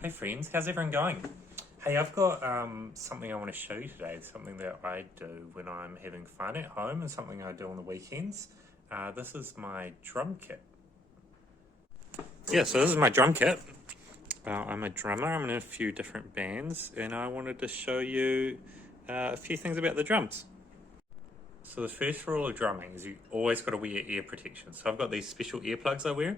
Hey friends, how's everyone going? Hey, I've got something I want to show you today, something that I do when I'm having fun at home and something I do on the weekends. This is my drum kit. Yeah, so this is my drum kit. I'm a drummer, I'm in a few different bands, and I wanted to show you a few things about the drums. So the first rule of drumming is you always got to wear ear protection. So I've got these special earplugs I wear.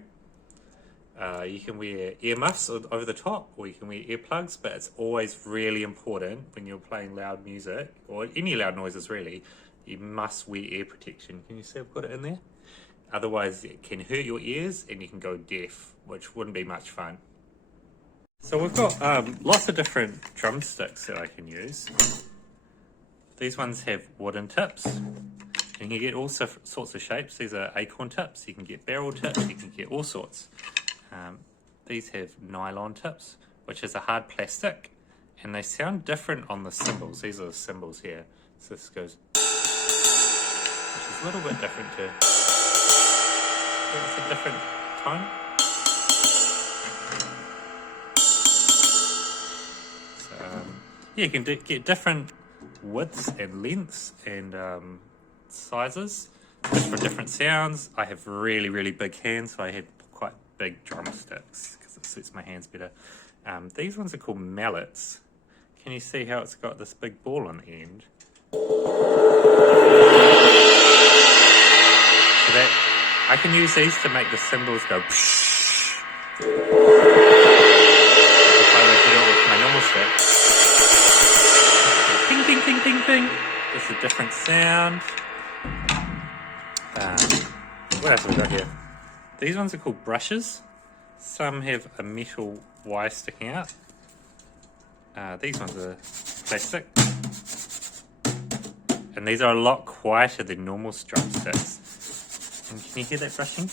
You can wear earmuffs over the top, or you can wear earplugs, but it's always really important when you're playing loud music, or any loud noises really, you must wear ear protection. Can you see I've got it in there? Otherwise it can hurt your ears and you can go deaf, which wouldn't be much fun. So we've got lots of different drumsticks that I can use. These ones have wooden tips. And you can get all sorts of shapes. These are acorn tips, you can get barrel tips, you can get all sorts. These have nylon tips, which is a hard plastic, and they sound different on the cymbals. These are the cymbals here. So this goes, which is a little bit different to, it's a different tone. So, yeah, you can get different widths and lengths and sizes just for different sounds. I have really, really big hands, so I have quite big drumsticks because it suits my hands better. These ones are called mallets. Can you see how it's got this big ball on the end? So that I can use these to make the cymbals go psh. If I were to do it with my normal stick, ding, ding, ding, ding, ding. It's a different sound. What else have we got here? These ones are called brushes. Some have a metal wire sticking out. These ones are plastic. And these are a lot quieter than normal drumsticks. And can you hear that brushing?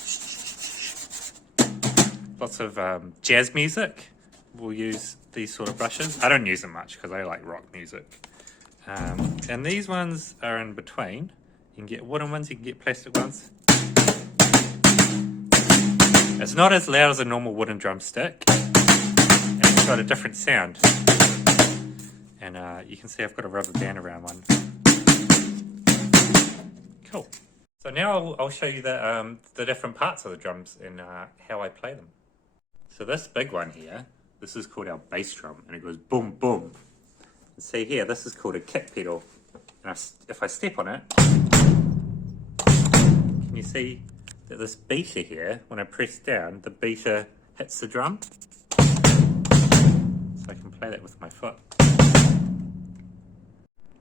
Lots of jazz music will use these sort of brushes. I don't use them much because I like rock music. And these ones are in between. You can get wooden ones, you can get plastic ones. It's not as loud as a normal wooden drumstick, and it's got a different sound. And you can see I've got a rubber band around one. Cool. So now I'll show you the different parts of the drums and how I play them. So this big one here, this is called our bass drum, and it goes boom, boom. And see here, this is called a kick pedal. And if I step on it, can you see that this beater here, when I press down, the beater hits the drum? So I can play that with my foot.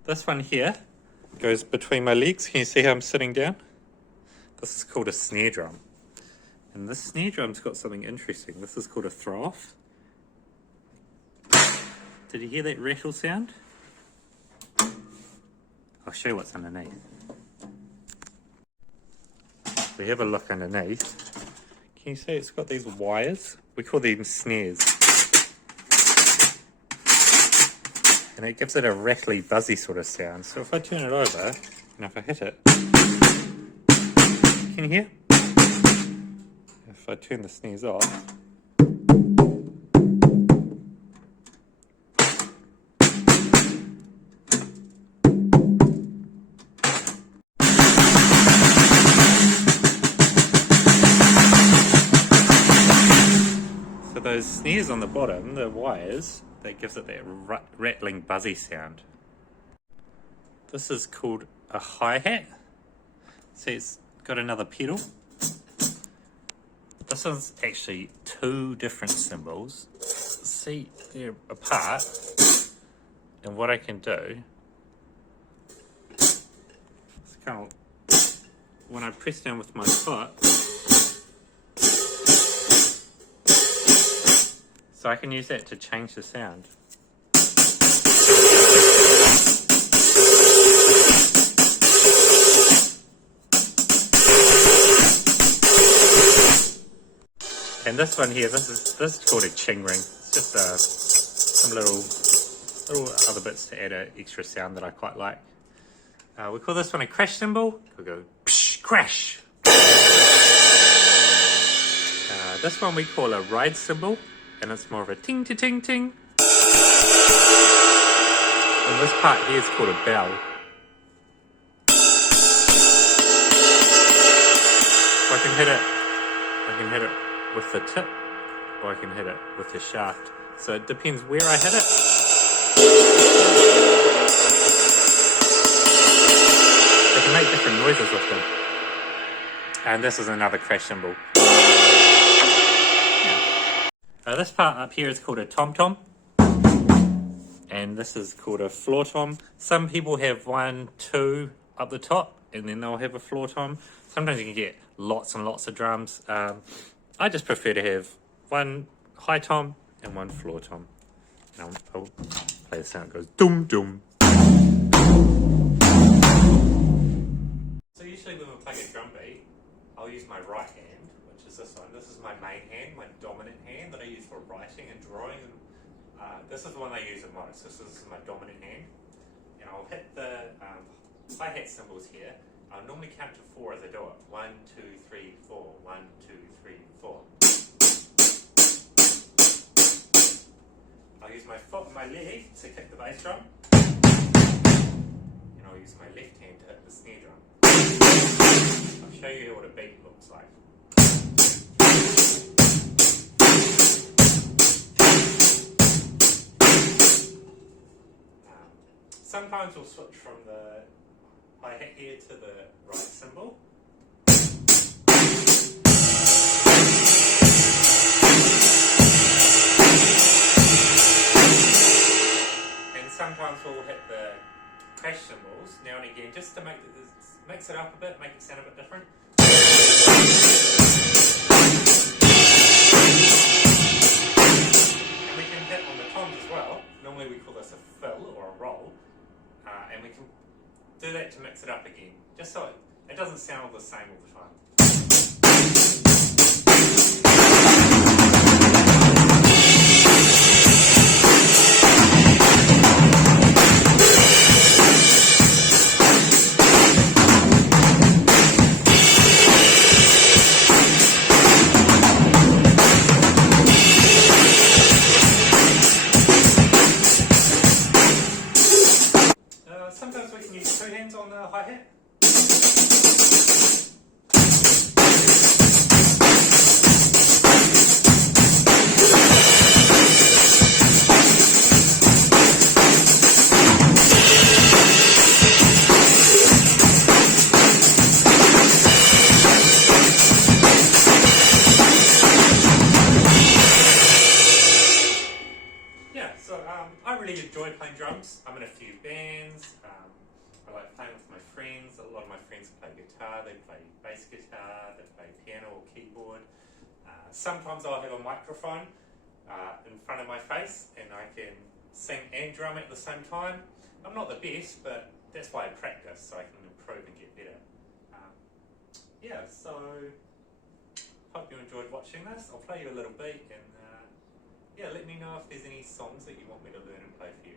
This one here goes between my legs. Can you see how I'm sitting down? This is called a snare drum. And this snare drum's got something interesting. This is called a throw-off. Did you hear that rattle sound? I'll show you what's underneath. We have a look underneath. Can you see it's got these wires? We call them snares. And it gives it a rattly, buzzy sort of sound. So if I turn it over, and if I hit it, can you hear? If I turn the snares off, so those snares on the bottom, the wires, that gives it that rattling, buzzy sound. This is called a hi-hat. See, it's got another pedal. This one's actually two different cymbals. See, they're apart. And what I can do, it's kind of, when I press down with my foot, so I can use that to change the sound. And this one here, this is called a ching ring. It's just some little other bits to add an extra sound that I quite like. We call this one a crash cymbal. We'll go psh, crash. This one we call a ride cymbal. and it's more of a ting-to-ting-ting. And this part here is called a bell. I can hit it with the tip, or I can hit it with the shaft. So it depends where I hit it. I can make different noises with them. And this is another crash cymbal. This part up here is called a tom-tom. And this is called a floor tom. Some people have 1, 2 up the top, and then they'll have a floor tom. Sometimes you can get lots and lots of drums. I just prefer to have 1 high tom and 1 floor tom. And I'll play the sound. It goes doom doom. So usually when we're playing a drum beat, I'll use my right hand, which is this one. This is my main hand, my dominant hand that I use for writing and drawing. This is the one I use the most. This is my dominant hand. And I'll hit the hi-hat cymbals here. I'll normally count to 4 as I do it. 1, 2, 3, 4. 1, 2, 3, 4. I'll use my foot and my leg to kick the bass drum. And I'll use my left hand to hit the snare drum. I'll show you what a beat looks like. Sometimes we'll switch from the hi-hat here to the right cymbal. And sometimes we'll hit the crash cymbals now and again just to mix it up a bit, make it sound a bit different. And we can hit on the toms as well. Normally we call this a fill or a roll. And we can do that to mix it up again, just so it doesn't sound all the same all the time. Sometimes we can use 2 hands on the hi-hat. Yeah, so I really enjoy playing drums. I'm in a few bands. I like playing with my friends. A lot of my friends play guitar, they play bass guitar, they play piano or keyboard. Sometimes I'll have a microphone in front of my face and I can sing and drum at the same time. I'm not the best, but that's why I practice, so I can improve and get better. Yeah, so hope you enjoyed watching this. I'll play you a little beat and yeah, let me know if there's any songs that you want me to learn and play for you.